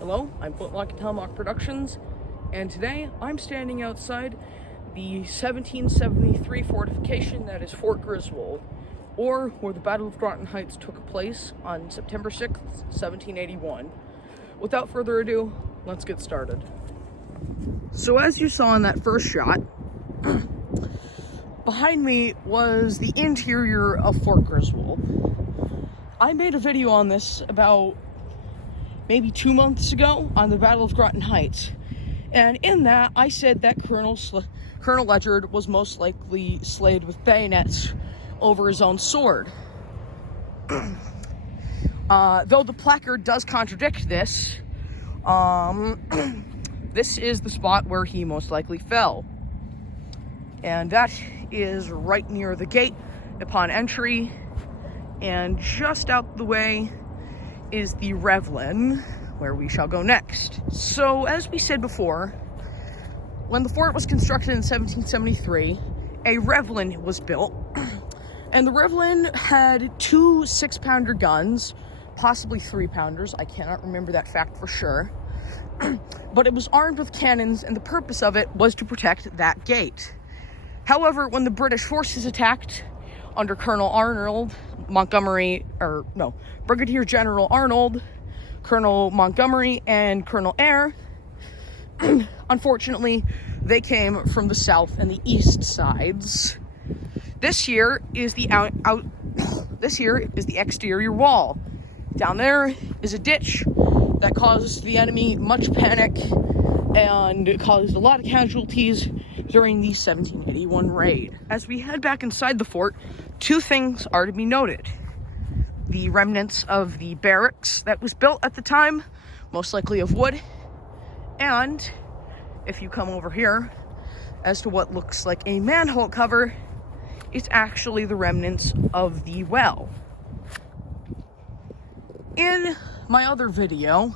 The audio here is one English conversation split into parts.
Hello, I'm Flintlock and Tomahawk Productions, and today I'm standing outside the 1773 fortification that is Fort Griswold, or where the Battle of Groton Heights took place on September 6th, 1781. Without further ado, let's get started. So as you saw in that first shot, behind me was the interior of Fort Griswold. I made a video on this about maybe 2 months ago on the Battle of Groton Heights. And in that, I said that Colonel Ledyard was most likely slayed with bayonets over his own sword. Though the placard does contradict this, this is the spot where he most likely fell. And that is right near the gate upon entry, and just out the way is the Revlin, where we shall go next. So, as we said before, when the fort was constructed in 1773, a Revlin was built, and the Revlin had 2 6-pounder guns, possibly 3-pounders, I cannot remember that fact for sure, but it was armed with cannons, and the purpose of it was to protect that gate. However, when the British forces attacked under Brigadier General Arnold, Colonel Montgomery, and Colonel Eyre, unfortunately, they came from the south and the east sides. This here is the exterior wall. Down there is a ditch that caused the enemy much panic and caused a lot of casualties during the 1781 raid. As we head back inside the fort, 2 things are to be noted. The remnants of the barracks that was built at the time, most likely of wood, and if you come over here, as to what looks like a manhole cover, it's actually the remnants of the well. In my other video,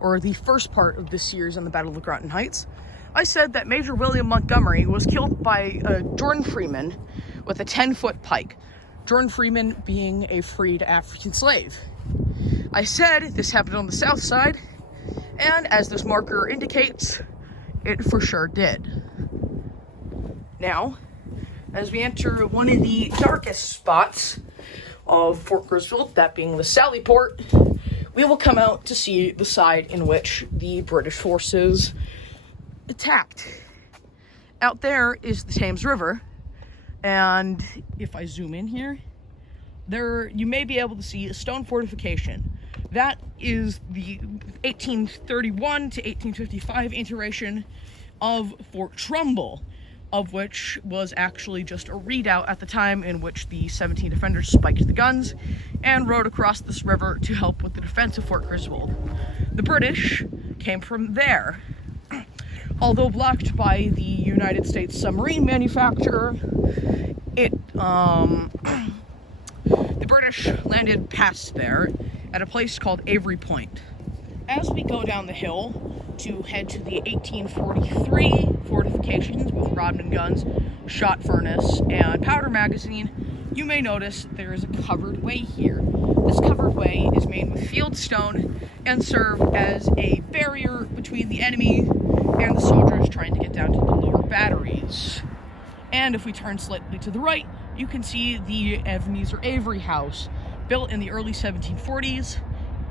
or the first part of this series on the Battle of Groton Heights, I said that Major William Montgomery was killed by Jordan Freeman with a 10-foot pike. Jordan Freeman being a freed African slave. I said this happened on the south side, and as this marker indicates, it for sure did. Now, as we enter one of the darkest spots of Fort Griswold, that being the Sally Port, we will come out to see the side in which the British forces attacked. Out there is the Thames River, and if I zoom in here, there you may be able to see a stone fortification. That is the 1831 to 1855 iteration of Fort Trumbull, of which was actually just a redoubt at the time in which the 17 defenders spiked the guns and rode across this river to help with the defense of Fort Griswold. The British came from there. Although blocked by the United States submarine manufacturer, the British landed past there at a place called Avery Point. As we go down the hill to head to the 1843 fortifications with Rodman guns, shot furnace, and powder magazine, you may notice there is a covered way here. This covered way is made with field stone and served as a barrier between the enemy and the soldiers trying to get down to the lower batteries. And if we turn slightly to the right, you can see the Ebenezer Avery House, built in the early 1740s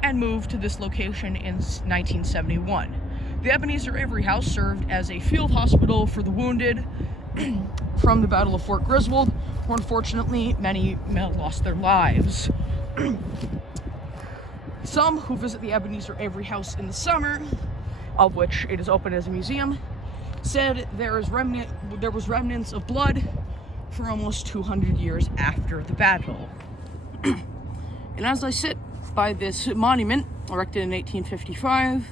and moved to this location in 1971. The Ebenezer Avery House served as a field hospital for the wounded from the Battle of Fort Griswold, where unfortunately many men lost their lives. Some who visit the Ebenezer Avery House in the summer, of which it is open as a museum, said there was remnants of blood for almost 200 years after the battle. And as I sit by this monument, erected in 1855,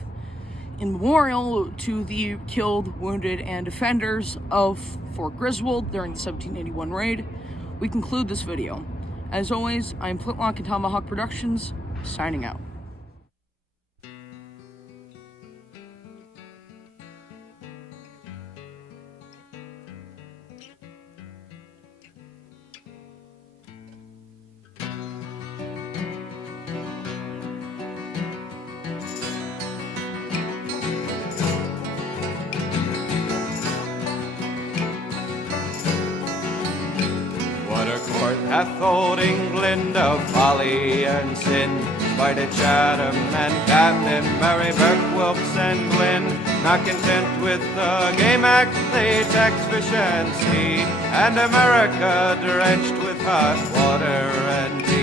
in memorial to the killed, wounded, and defenders of Fort Griswold during the 1781 raid, we conclude this video. As always, I'm Flintlock and Tomahawk Productions, signing out. hath old England of folly and sin, by the Chatham and Camden, Mary, Burke, Wilkes and Glyn. Not content with the Game Act, they tax fish and sea, and America drenched with hot water and tea.